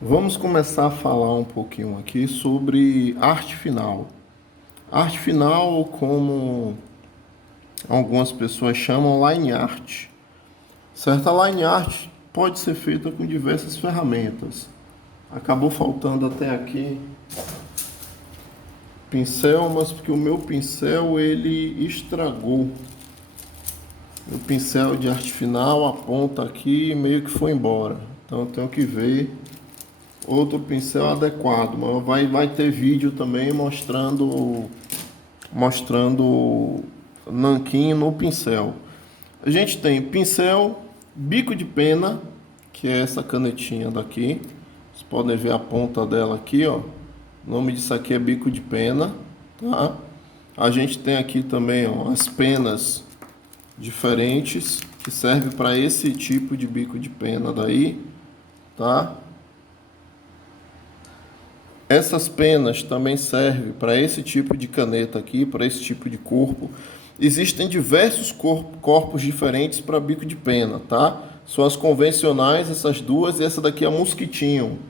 Vamos começar a falar um pouquinho aqui sobre arte final. Arte final, como algumas pessoas chamam, line art. Certa line art pode ser feita com diversas ferramentas. Acabou faltando até aqui pincel, mas porque o meu pincel ele estragou. O pincel de arte final, a ponta aqui meio que foi embora. Então eu tenho que ver outro pincel adequado, mas vai ter vídeo também mostrando nanquim no pincel. A gente tem pincel, bico de pena, que é essa canetinha daqui. Vocês podem ver a ponta dela aqui, ó. O nome disso aqui é bico de pena, tá? A gente tem aqui também, ó, as penas diferentes que servem para esse tipo de bico de pena daí, tá? Essas penas também servem para esse tipo de caneta aqui, para esse tipo de corpo. Existem diversos corpos diferentes para bico de pena, tá? São as convencionais, essas duas, e essa daqui é a mosquitinho,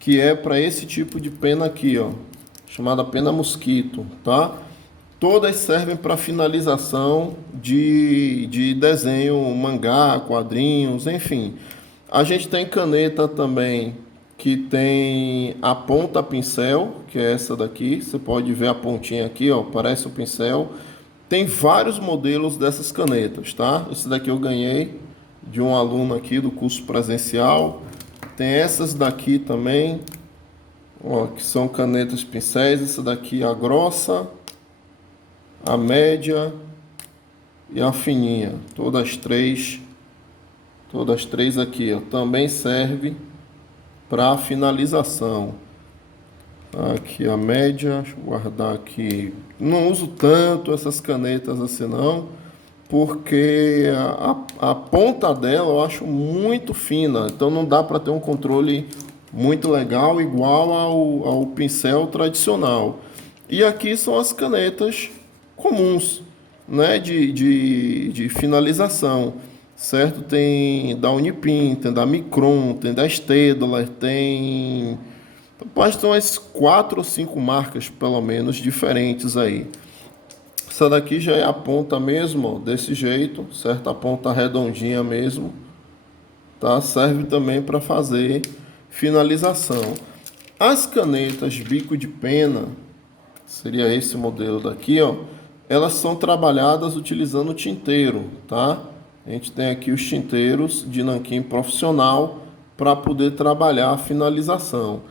que é para esse tipo de pena aqui, ó, chamada pena mosquito, tá? Todas servem para finalização de desenho, mangá, quadrinhos, enfim. A gente tem caneta também que tem a ponta pincel, que é essa daqui. Você pode ver a pontinha aqui, ó, parece o pincel. Tem vários modelos dessas canetas, tá? Esse daqui eu ganhei de um aluno aqui do curso presencial. Tem essas daqui também, ó, que são canetas pincéis. Essa daqui é a grossa, a média e a fininha. Todas três aqui, ó, também serve para finalização. Aqui a média, deixa eu guardar aqui. Não uso tanto essas canetas assim não, porque a ponta dela eu acho muito fina, então não dá para ter um controle muito legal igual ao pincel tradicional. E aqui são as canetas comuns, né, de finalização, certo? Tem da Unipin, tem da Micron, tem da Staedtler, tem... Pode ter umas 4 ou 5 marcas, pelo menos, diferentes aí. Essa daqui já é a ponta mesmo, ó, desse jeito, certo? A ponta redondinha mesmo, tá? Serve também para fazer finalização. As canetas bico de pena, seria esse modelo daqui, ó, elas são trabalhadas utilizando tinteiro, tá? A gente tem aqui os tinteiros de nanquim profissional para poder trabalhar a finalização.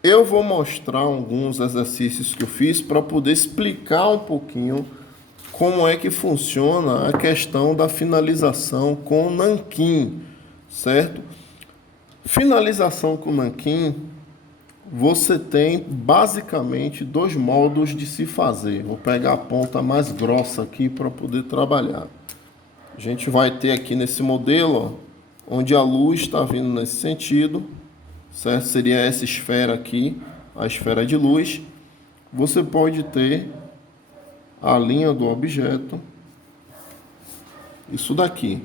Eu vou mostrar alguns exercícios que eu fiz para poder explicar um pouquinho como é que funciona a questão da finalização com nanquim, certo? Finalização com nanquim, você tem basicamente dois modos de se fazer. Vou pegar a ponta mais grossa aqui para poder trabalhar. A gente vai ter aqui nesse modelo, ó, onde a luz está vindo nesse sentido, certo? Seria essa esfera aqui, a esfera de luz. Você pode ter a linha do objeto, isso daqui.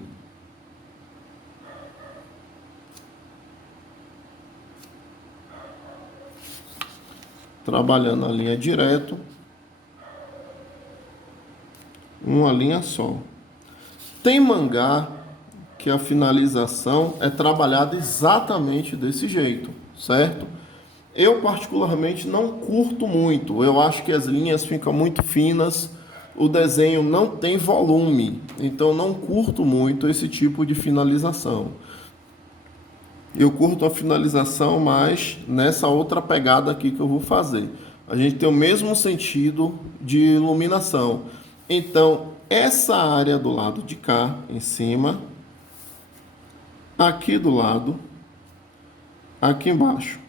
Trabalhando a linha direto, uma linha só. Tem mangá que a finalização é trabalhada exatamente desse jeito, certo? Eu particularmente não curto muito. Eu acho que as linhas ficam muito finas, o desenho não tem volume, então não curto muito esse tipo de finalização. Eu curto a finalização mais nessa outra pegada aqui que eu vou fazer. A gente tem o mesmo sentido de iluminação. Então, essa área do lado de cá, em cima, aqui do lado, aqui embaixo,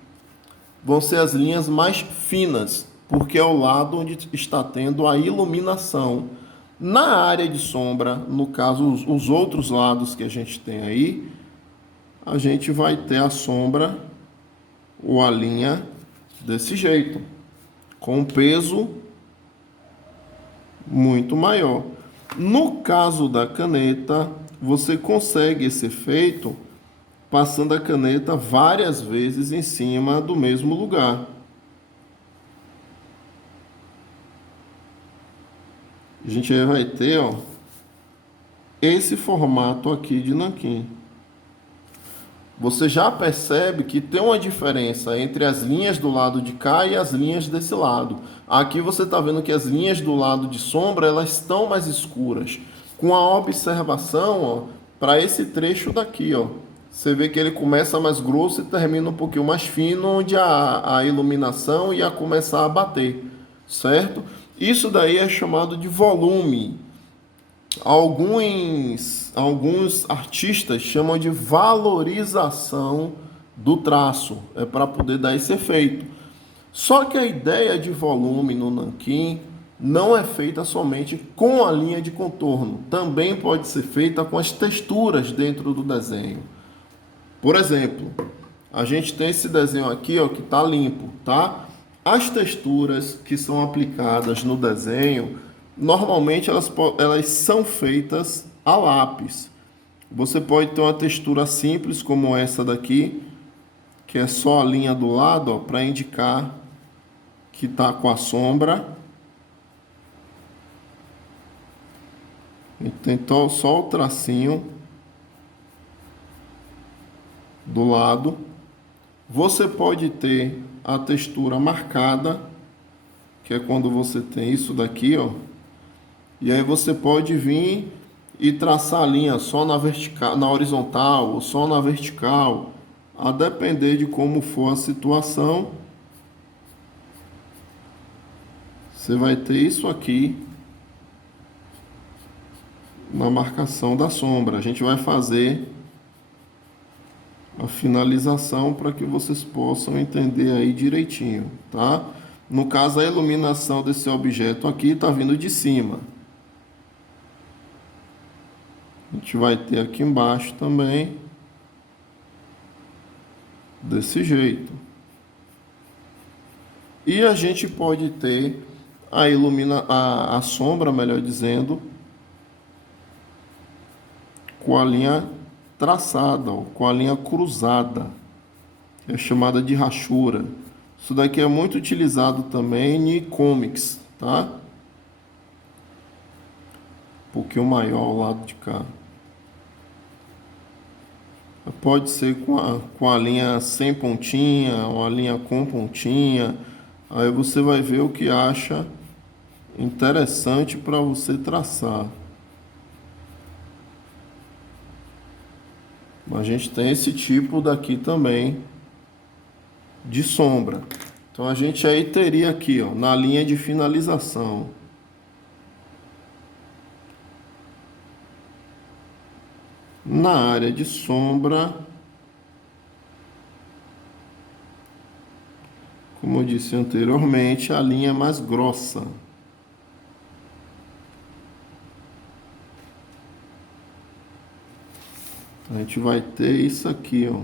vão ser as linhas mais finas, porque é o lado onde está tendo a iluminação. Na área de sombra, no caso, os outros lados que a gente tem aí, a gente vai ter a sombra ou a linha desse jeito, com um peso muito maior. No caso da caneta, você consegue esse efeito passando a caneta várias vezes em cima do mesmo lugar. A gente vai ter, ó, esse formato aqui de nanquim. Você já percebe que tem uma diferença entre as linhas do lado de cá e as linhas desse lado. Aqui você está vendo que as linhas do lado de sombra elas estão mais escuras. Com a observação, para esse trecho daqui, ó, você vê que ele começa mais grosso e termina um pouquinho mais fino, onde a iluminação ia começar a bater, certo? Isso daí é chamado de volume. Alguns artistas chamam de valorização do traço, é para poder dar esse efeito. Só que a ideia de volume no nanquim não é feita somente com a linha de contorno, também pode ser feita com as texturas dentro do desenho. Por exemplo, a gente tem esse desenho aqui, ó, que está limpo, tá? As texturas que são aplicadas no desenho, normalmente elas são feitas a lápis. Você pode ter uma textura simples como essa daqui, que é só a linha do lado para indicar que está com a sombra. Então só o tracinho do lado. Você pode ter a textura marcada, que é quando você tem isso daqui, ó. E aí você pode vir e traçar a linha só na vertical, na horizontal ou só na vertical, a depender de como for a situação. Você vai ter isso aqui na marcação da sombra. A gente vai fazer a finalização para que vocês possam entender aí direitinho, tá? No caso, a iluminação desse objeto aqui está vindo de cima. A gente vai ter aqui embaixo também, desse jeito. E a gente pode ter a sombra, melhor dizendo, com a linha traçada, ó, com a linha cruzada, é chamada de rachura. Isso daqui é muito utilizado também em comics, tá? Um pouquinho maior ao lado de cá. Pode ser com a linha sem pontinha, ou a linha com pontinha. Aí você vai ver o que acha interessante para você traçar. A gente tem esse tipo daqui também de sombra. Então a gente aí teria aqui, ó, na linha de finalização, na área de sombra, como eu disse anteriormente, a linha é mais grossa. A gente vai ter isso aqui, ó.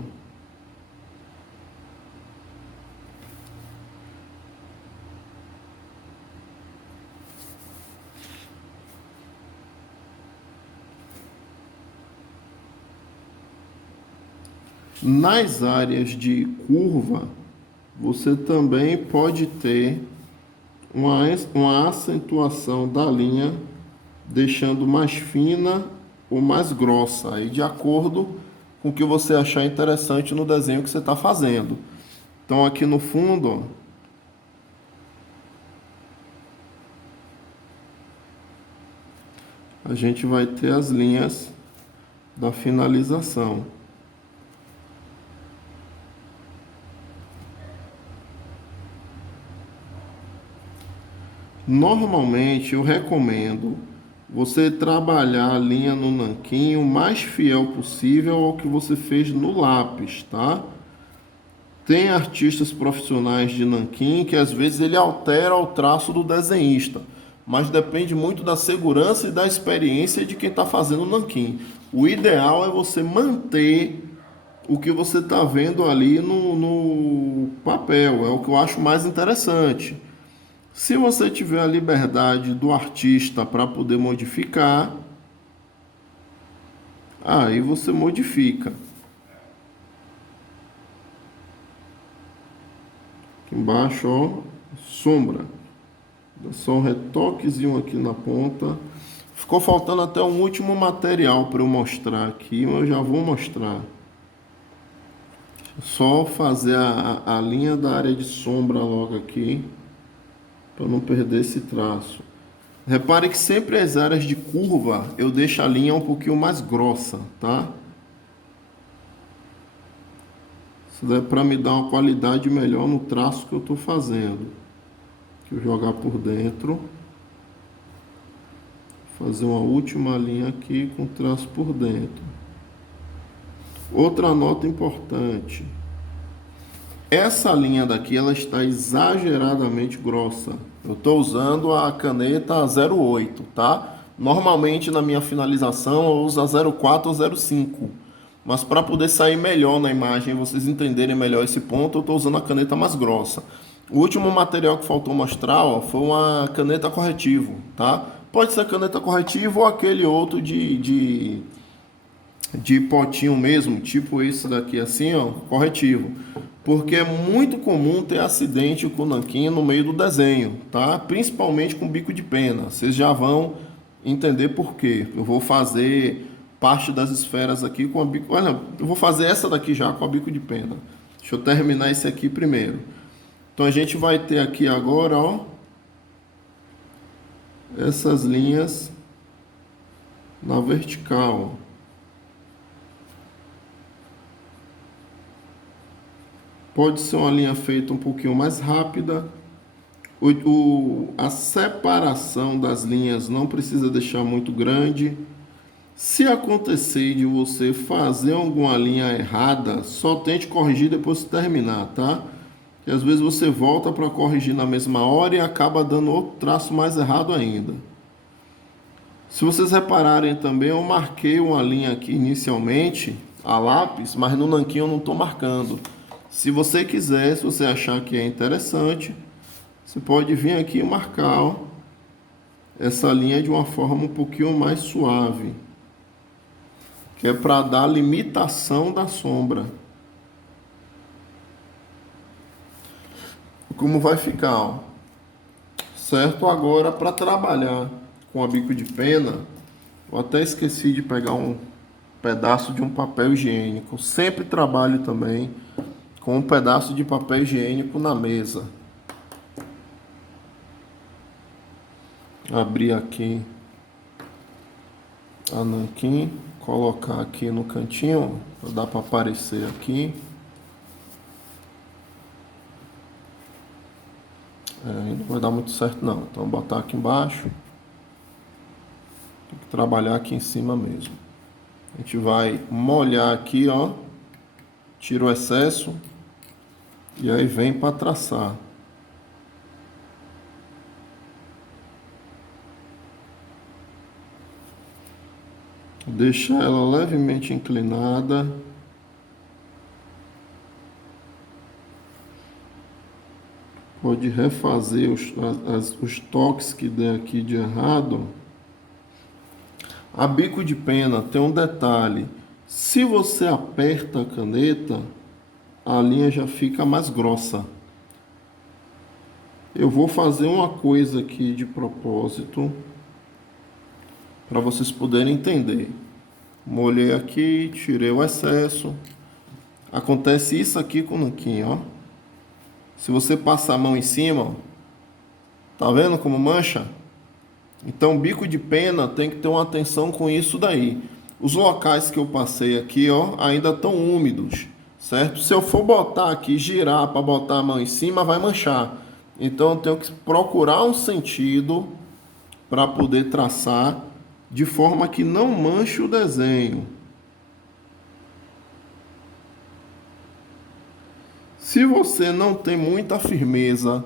Nas áreas de curva, você também pode ter uma acentuação da linha, deixando mais fina ou mais grossa, aí de acordo com o que você achar interessante no desenho que você está fazendo. Então aqui no fundo, ó, a gente vai ter as linhas da finalização. Normalmente eu recomendo você trabalhar a linha no nanquim o mais fiel possível ao que você fez no lápis, tá? Tem artistas profissionais de nanquim que às vezes ele altera o traço do desenhista, mas depende muito da segurança e da experiência de quem está fazendo o nanquim. O ideal é você manter o que você está vendo ali no papel, é o que eu acho mais interessante. Se você tiver a liberdade do artista para poder modificar, aí você modifica. Aqui embaixo, ó, sombra. Dá só um retoquezinho aqui na ponta. Ficou faltando até um último material para eu mostrar aqui, mas eu já vou mostrar. Só fazer a linha da área de sombra logo aqui, para não perder esse traço. Repare que sempre as áreas de curva eu deixo a linha um pouquinho mais grossa, tá? Isso daí é para me dar uma qualidade melhor no traço que eu estou fazendo. Deixa eu jogar por dentro. Fazer uma última linha aqui com traço por dentro. Outra nota importante. Essa linha daqui, ela está exageradamente grossa. Eu estou usando a caneta 08, tá? Normalmente na minha finalização eu uso a 04 ou 05. Mas para poder sair melhor na imagem, vocês entenderem melhor esse ponto, eu estou usando a caneta mais grossa. O último material que faltou mostrar, ó, foi uma caneta corretivo, tá? Pode ser caneta corretivo ou aquele outro de potinho mesmo, tipo esse daqui assim, ó, corretivo. Porque é muito comum ter acidente com o nanquim no meio do desenho, tá? Principalmente com bico de pena. Vocês já vão entender por quê. Eu vou fazer parte das esferas aqui com a bico... Olha, eu vou fazer essa daqui já com a bico de pena. Deixa eu terminar esse aqui primeiro. Então a gente vai ter aqui agora, ó, essas linhas na vertical. Pode ser uma linha feita um pouquinho mais rápida. A separação das linhas não precisa deixar muito grande. Se acontecer de você fazer alguma linha errada, só tente corrigir depois de terminar, tá? Porque às vezes você volta para corrigir na mesma hora e acaba dando outro traço mais errado ainda. Se vocês repararem também, eu marquei uma linha aqui inicialmente a lápis, mas no nanquinho eu não estou marcando. Se você quiser, se você achar que é interessante, você pode vir aqui e marcar, ó, essa linha de uma forma um pouquinho mais suave, que é para dar limitação da sombra. Como vai ficar, ó. Certo? Agora, para trabalhar com a bico de pena, eu até esqueci de pegar um pedaço de um papel higiênico. Sempre trabalho também com um pedaço de papel higiênico na mesa. Abrir aqui a nanquim, colocar aqui no cantinho, para dar para aparecer aqui. Não vai dar muito certo não, então vou botar aqui embaixo. Tem que trabalhar aqui em cima mesmo. A gente vai molhar aqui, ó. Tira o excesso. E aí vem para traçar. Deixa ela levemente inclinada. Pode refazer os toques que der aqui de errado. A bico de pena tem um detalhe. Se você aperta a caneta, a linha já fica mais grossa. Eu vou fazer uma coisa aqui de propósito, para vocês poderem entender. Molhei aqui, tirei o excesso. Acontece isso aqui com o nanquim, ó. Se você passar a mão em cima, ó, tá vendo como mancha? Então, bico de pena tem que ter uma atenção com isso daí. Os locais que eu passei aqui, ó, ainda estão úmidos, certo? Se eu for botar aqui, girar para botar a mão em cima, vai manchar. Então, eu tenho que procurar um sentido para poder traçar de forma que não manche o desenho. Se você não tem muita firmeza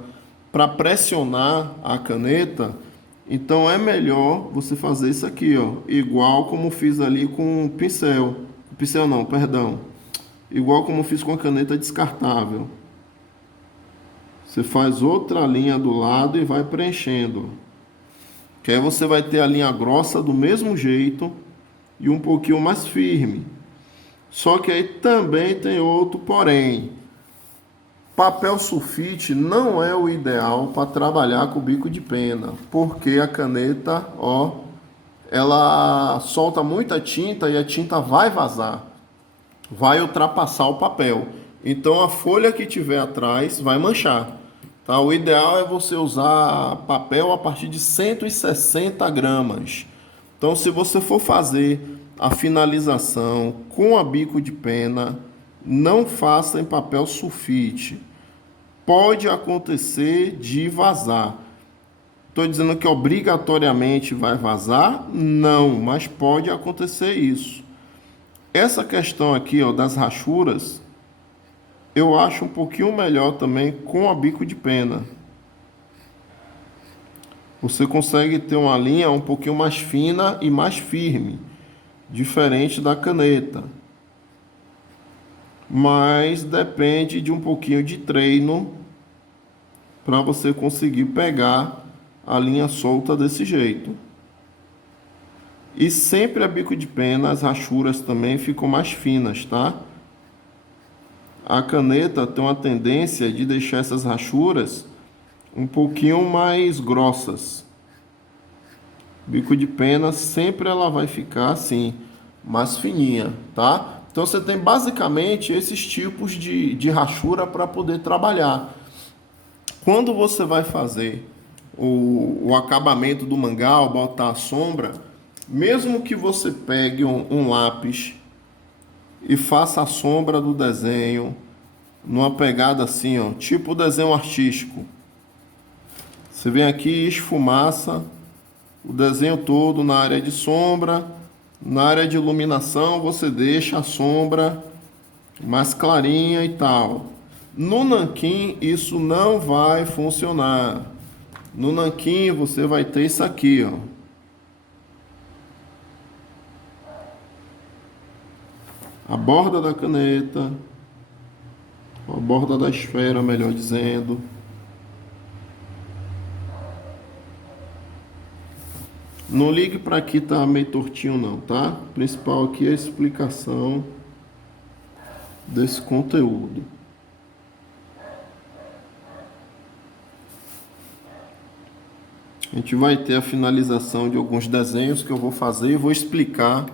para pressionar a caneta, então é melhor você fazer isso aqui, ó, igual como fiz ali com o pincel. Pincel não, perdão. Igual como fiz com a caneta descartável. Você faz outra linha do lado e vai preenchendo. Que aí você vai ter a linha grossa do mesmo jeito e um pouquinho mais firme. Só que aí também tem outro porém. Papel sulfite não é o ideal para trabalhar com bico de pena, porque a caneta, ó, ela solta muita tinta e a tinta vai vazar, vai ultrapassar o papel. Então a folha que tiver atrás vai manchar. Tá? O ideal é você usar papel a partir de 160 gramas. Então, se você for fazer a finalização com a bico de pena, não faça em papel sulfite. Pode acontecer de vazar. Estou dizendo que obrigatoriamente vai vazar? Não, mas pode acontecer isso. Essa questão aqui, ó, das rachuras, eu acho um pouquinho melhor também com a bico de pena. Você consegue ter uma linha um pouquinho mais fina e mais firme, diferente da caneta. Mas depende de um pouquinho de treino para você conseguir pegar a linha solta desse jeito. E sempre a bico de pena, as rachuras também ficam mais finas, tá? A caneta tem uma tendência de deixar essas rachuras um pouquinho mais grossas. Bico de pena sempre ela vai ficar assim, mais fininha, tá? Então você tem basicamente esses tipos de rachura para poder trabalhar. Quando você vai fazer o acabamento do mangal, botar a sombra, mesmo que você pegue um lápis e faça a sombra do desenho numa pegada assim, ó, tipo desenho artístico. Você vem aqui e esfumaça o desenho todo na área de sombra, na área de iluminação você deixa a sombra mais clarinha e tal. No nanquim isso não vai funcionar. No nanquim você vai ter isso aqui, ó. A borda da caneta, a borda da esfera, melhor dizendo. Não ligue para aqui tá meio tortinho não, tá? O principal aqui é a explicação desse conteúdo. A gente vai ter a finalização de alguns desenhos que eu vou fazer e vou explicar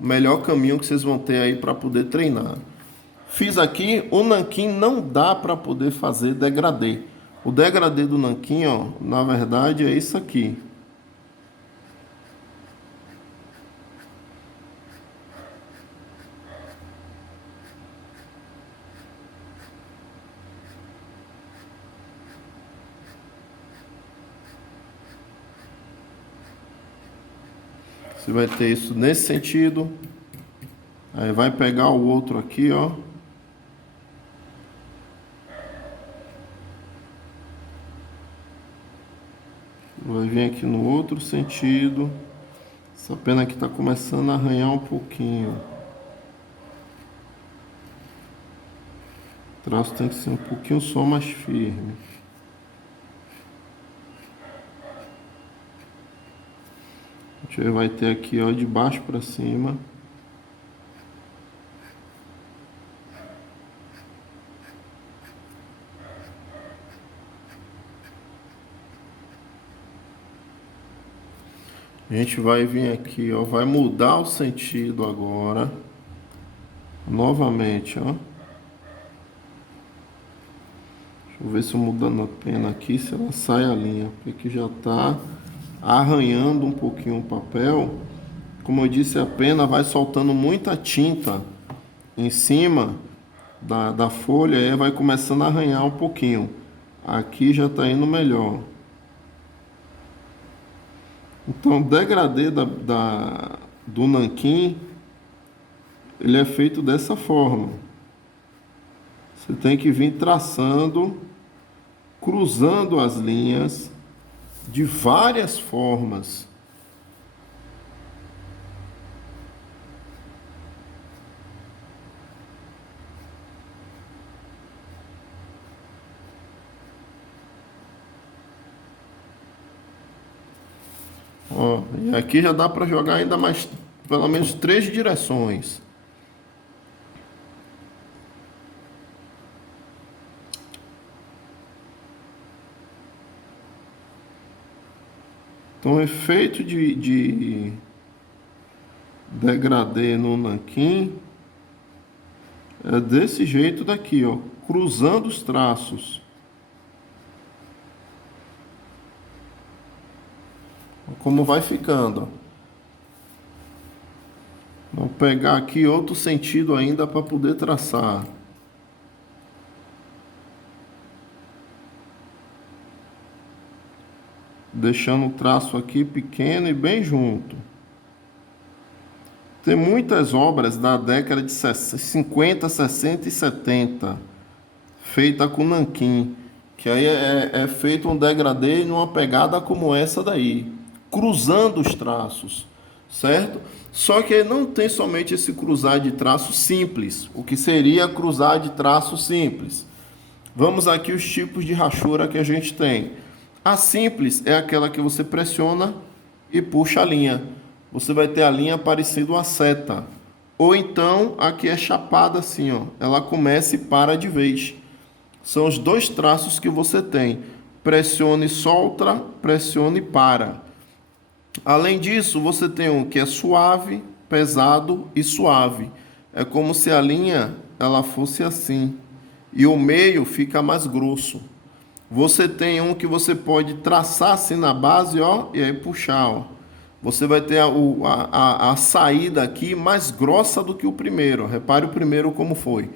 o melhor caminho que vocês vão ter aí para poder treinar. Fiz aqui, o nanquim não dá para poder fazer degradê. O degradê do nanquim, ó, na verdade é isso aqui. Você vai ter isso nesse sentido. Aí vai pegar o outro aqui, ó. Vai vir aqui no outro sentido. Essa pena aqui tá começando a arranhar um pouquinho. O traço tem que ser um pouquinho só mais firme. A gente vai ter aqui, ó, de baixo para cima. A gente vai vir aqui, ó, vai mudar o sentido agora. Novamente, ó. Deixa eu ver se eu mudando a pena aqui, se ela sai a linha, porque aqui já tá arranhando um pouquinho o papel. Como eu disse, a pena vai soltando muita tinta em cima da folha e vai começando a arranhar um pouquinho. Aqui já está indo melhor. Então, o degradê do nanquim, ele é feito dessa forma. Você tem que vir traçando, cruzando as linhas de várias formas. Ó, e aqui já dá para jogar ainda mais, pelo menos 3 direções. Então, o efeito de degradê no nanquim é desse jeito daqui, ó, cruzando os traços. Como vai ficando, ó. Vou pegar aqui outro sentido ainda para poder traçar. Deixando o traço aqui pequeno e bem junto. Tem muitas obras da década de 50, 60 e 70, feita com nanquim, que aí é feito um degradê numa pegada como essa daí, cruzando os traços, certo? Só que não tem somente esse cruzar de traço simples, o que seria cruzar de traço simples. Vamos aqui os tipos de rachura que a gente tem. A simples é aquela que você pressiona e puxa a linha. Você vai ter a linha parecida uma seta. Ou então, aqui é chapada assim, ó. Ela começa e para de vez. São os dois traços que você tem. Pressiona e solta, pressiona e para. Além disso, você tem um que é suave, pesado e suave. É como se a linha ela fosse assim. E o meio fica mais grosso. Você tem um que você pode traçar assim na base, ó, e aí puxar, ó. Você vai ter a saída aqui mais grossa do que o primeiro. Repare o primeiro como foi.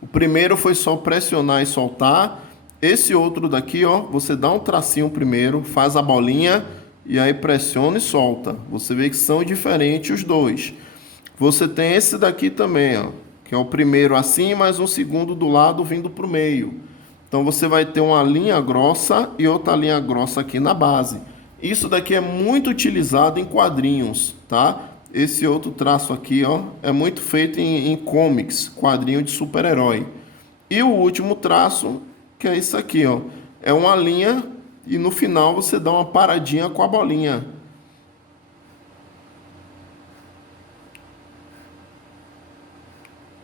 O primeiro foi só pressionar e soltar. Esse outro daqui, ó, você dá um tracinho primeiro, faz a bolinha e aí pressiona e solta. Você vê que são diferentes os dois. Você tem esse daqui também, ó, que é o primeiro assim, mais um segundo do lado vindo para o meio. Então você vai ter uma linha grossa e outra linha grossa aqui na base. Isso daqui é muito utilizado em quadrinhos, tá? Esse outro traço aqui, ó, é muito feito em comics, quadrinho de super-herói. E o último traço, que é isso aqui, ó, é uma linha e no final você dá uma paradinha com a bolinha.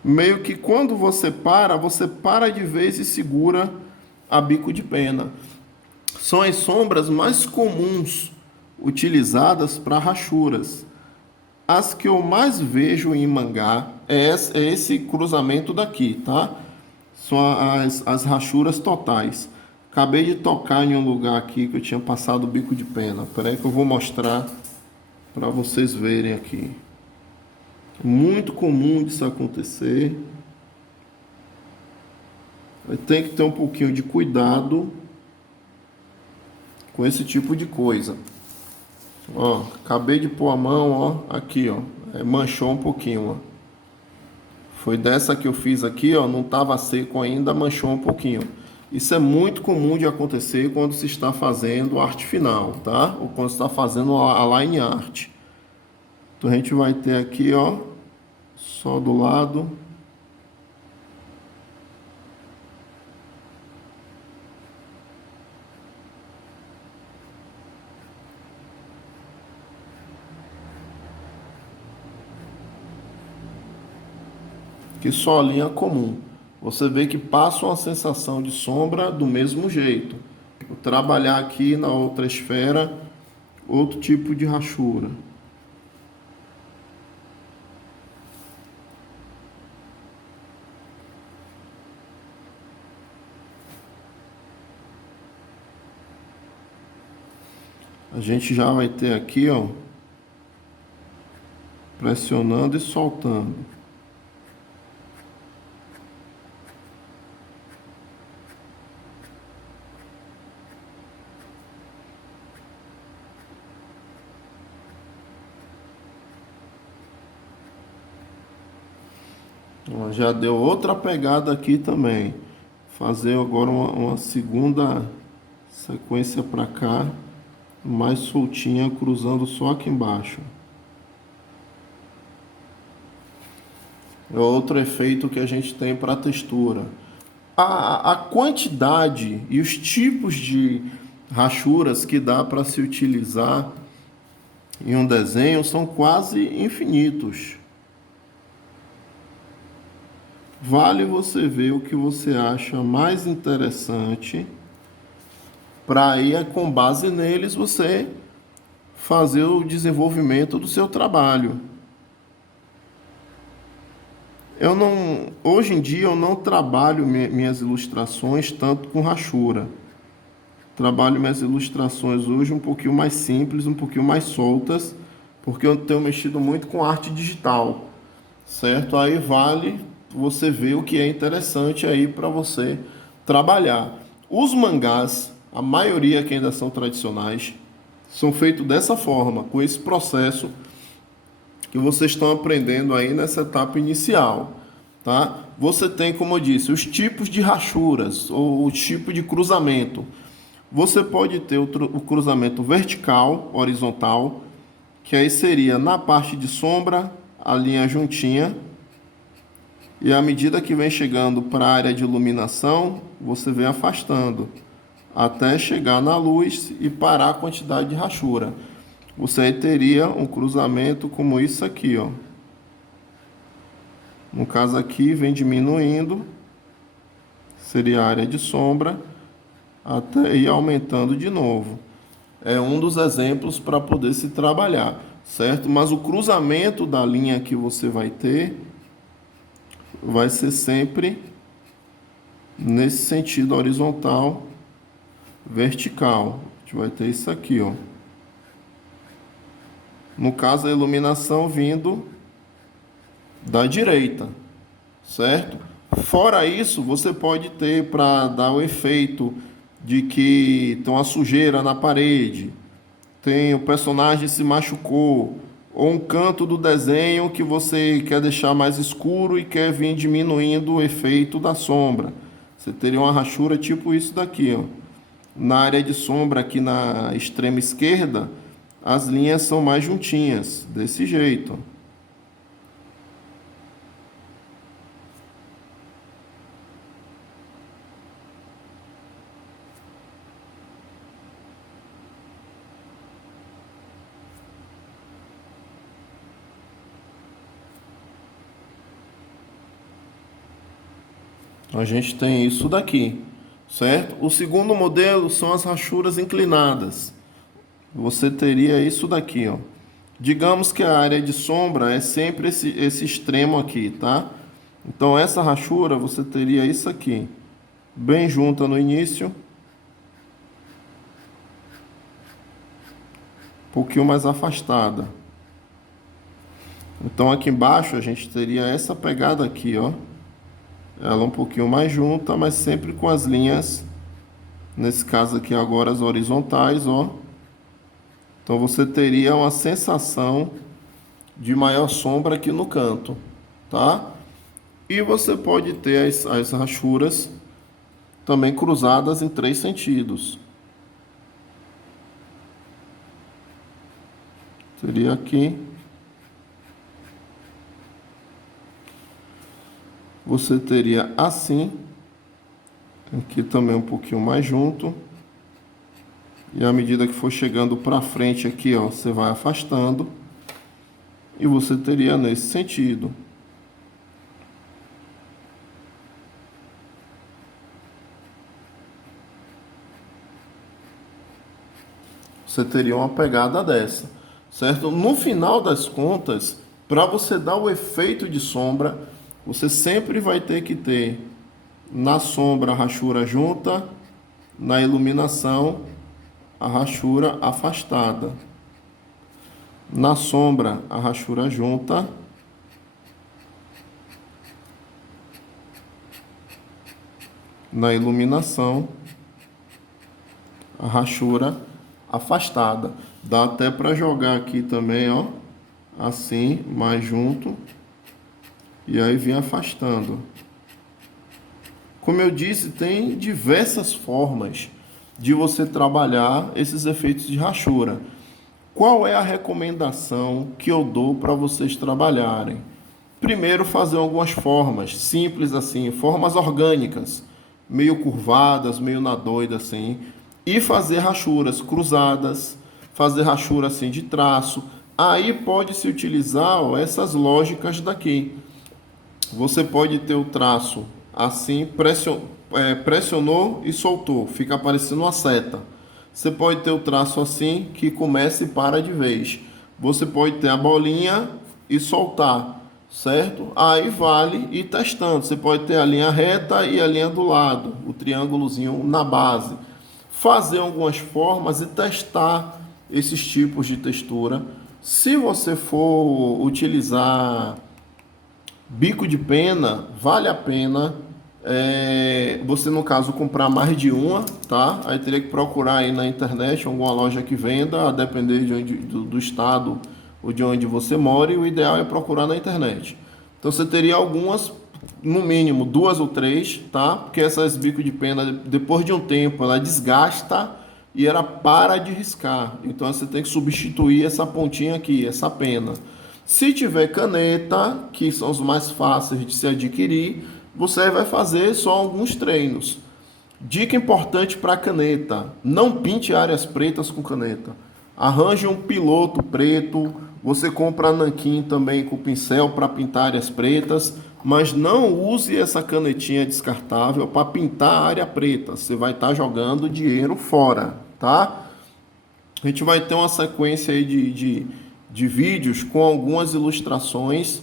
Meio que quando você para de vez e segura a bico de pena. São as sombras mais comuns utilizadas para rachuras. As que eu mais vejo em mangá é esse cruzamento daqui, tá? São as rachuras totais. Acabei de tocar em um lugar aqui que eu tinha passado o bico de pena. Espera aí que eu vou mostrar para vocês verem aqui. Muito comum disso acontecer. Tem que ter um pouquinho de cuidado com esse tipo de coisa. Ó, acabei de pôr a mão, ó, aqui, ó, manchou um pouquinho, ó. Foi dessa que eu fiz aqui, ó, não estava seco ainda, manchou um pouquinho. Isso é muito comum de acontecer quando se está fazendo arte final, tá? Ou quando se está fazendo a line art. Então a gente vai ter aqui, ó, só do lado. Que só a linha comum. Você vê que passa uma sensação de sombra do mesmo jeito. Vou trabalhar aqui na outra esfera, outro tipo de rachura. A gente já vai ter aqui, ó, pressionando e soltando. Ó, já deu outra pegada aqui também. Fazer agora uma segunda sequência para cá, mais soltinha, cruzando só aqui embaixo. É outro efeito que a gente tem para a textura. A quantidade e os tipos de rachuras que dá para se utilizar em um desenho são quase infinitos. Vale você ver o que você acha mais interessante, para aí, com base neles, você fazer o desenvolvimento do seu trabalho. Hoje em dia eu não trabalho minhas ilustrações tanto com rachura. Trabalho minhas ilustrações hoje um pouquinho mais simples, um pouquinho mais soltas, porque eu tenho mexido muito com arte digital, certo? Aí vale você ver o que é interessante aí para você trabalhar. Os mangás, a maioria que ainda são tradicionais, são feitos dessa forma, com esse processo que vocês estão aprendendo aí nessa etapa inicial, tá? Você tem, como eu disse, os tipos de rachuras ou o tipo de cruzamento. Você pode ter o cruzamento vertical, horizontal, que aí seria na parte de sombra, a linha juntinha, e à medida que vem chegando para a área de iluminação, você vem afastando, até chegar na luz e parar a quantidade de rachura. Você aí teria um cruzamento como isso aqui, ó. No caso aqui, vem diminuindo, seria a área de sombra, até ir aumentando de novo. É um dos exemplos para poder se trabalhar, certo? Mas o cruzamento da linha que você vai ter vai ser sempre nesse sentido horizontal, vertical. A gente vai ter isso aqui, ó. No caso, a iluminação vindo da direita, certo? Fora isso, você pode ter para dar o efeito de que tem uma sujeira na parede, tem o personagem se machucou, ou um canto do desenho que você quer deixar mais escuro e quer vir diminuindo o efeito da sombra. Você teria uma rachura tipo isso daqui, ó. Na área de sombra aqui na extrema esquerda, as linhas são mais juntinhas, desse jeito. A gente tem isso daqui, certo? O segundo modelo são as rachuras inclinadas. Você teria isso daqui, ó. Digamos que a área de sombra é sempre esse extremo aqui, tá? Então essa rachura você teria isso aqui, bem junta no início, um pouquinho mais afastada. Então aqui embaixo a gente teria essa pegada aqui, ó. Ela um pouquinho mais junta, mas sempre com as linhas, nesse caso aqui agora as horizontais, ó. Então você teria uma sensação de maior sombra aqui no canto, tá? E você pode ter as rachuras também cruzadas em 3 sentidos. Seria aqui. Você teria assim, aqui também um pouquinho mais junto. E à medida que for chegando para frente aqui, ó, você vai afastando. E você teria nesse sentido. Você teria uma pegada dessa, certo? No final das contas, para você dar o efeito de sombra, você sempre vai ter que ter na sombra a rachura junta, na iluminação a rachura afastada. Na sombra a rachura junta, na iluminação a rachura afastada. Dá até para jogar aqui também, ó, assim, mais junto. E aí vem afastando. Como eu disse, tem diversas formas de você trabalhar esses efeitos de rachura. Qual é a recomendação que eu dou para vocês trabalharem? Primeiro, fazer algumas formas simples assim, formas orgânicas, meio curvadas, meio na doida assim, e fazer rachuras cruzadas, fazer rachura assim de traço. Aí pode se utilizar, ó, essas lógicas daqui. Você pode ter o traço assim, pressionou e soltou, fica parecendo uma seta. Você pode ter o traço assim, que começa e para de vez. Você pode ter a bolinha e soltar, certo? Aí vale ir testando. Você pode ter a linha reta e a linha do lado, o triângulozinho na base. Fazer algumas formas e testar esses tipos de textura. Se você for utilizar bico de pena, vale a pena você, no caso, comprar mais de uma, tá? Aí teria que procurar aí na internet alguma loja que venda, a depender do estado ou de onde você mora, e o ideal é procurar na internet. Então você teria algumas, no mínimo duas ou três, tá? Porque essas bicos de pena, depois de um tempo, ela desgasta e ela para de riscar. Então você tem que substituir essa pontinha aqui, essa pena. Se tiver caneta, que são os mais fáceis de se adquirir, você vai fazer só alguns treinos. Dica importante para caneta: não pinte áreas pretas com caneta. Arranje um piloto preto. Você compra nanquim também com pincel para pintar áreas pretas, mas não use essa canetinha descartável para pintar a área preta. Você vai estar jogando dinheiro fora, tá? A gente vai ter uma sequência aí de vídeos com algumas ilustrações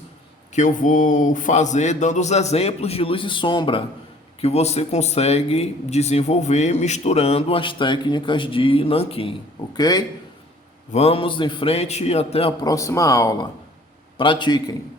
que eu vou fazer dando os exemplos de luz e sombra que você consegue desenvolver misturando as técnicas de nanquim, ok? Vamos em frente e até a próxima aula. Pratiquem!